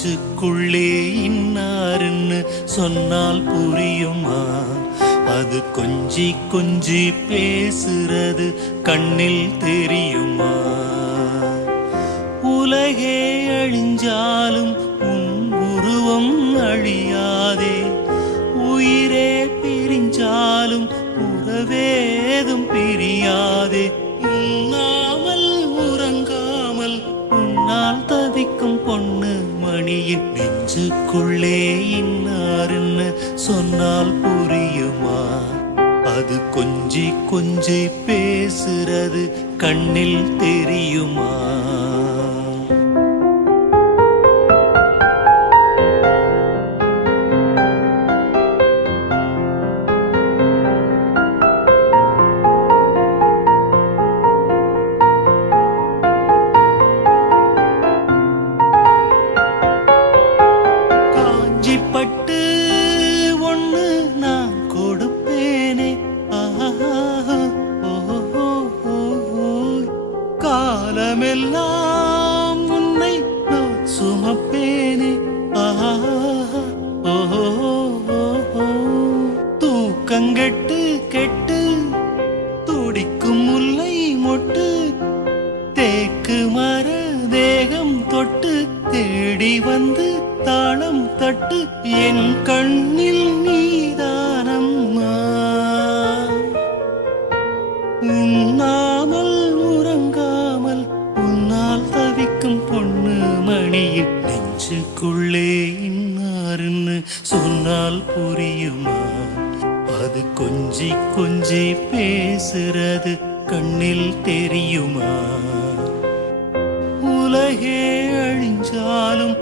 நெஞ்சுக்குள்ளே இன்னாருன்னு சொன்னால் புரியுமா? அது கொஞ்சி கொஞ்சி பேசுறது கண்ணில் தெரியுமா? உலகே அழிஞ்சாலும் உன் உருவம் அழியாதே, உயிரே பிரிஞ்சாலும் உறவேதும் பிரியாதே. உண்ணாமல் உறங்காமல் உன்னால் தவிக்கும் பொண்ணு மணியின் நெஞ்சுக்குள்ளே இன்னாருன்னு சொன்னால் புரியுமா? அது கொஞ்சி கொஞ்சி பேசுறது கண்ணில் தெரியுமா? பட்டு ஒண்ணு நான் கொடுப்பேனே, காலமெல்லாம் உன்னை நான் சுமப்பேனே. தூக்கங்கெட்டு கெட்டு துடிக்கும் முல்லை மொட்டு, தேக்கு மர தேகம் தொட்டு தேடி வந்து தாளம் தட்டு என் கண்ணில் நீதானம்மா. உண்ணாமல் உறங்காமல் உன்னால் தவிக்கும் பொண்ணு மணியின் நெஞ்சுக்குள்ளே இன்னாருன்னு சொன்னால் புரியுமா? அது கொஞ்சி கொஞ்சி பேசுறது கண்ணில் தெரியுமா? உலகே அழிஞ்சாலும்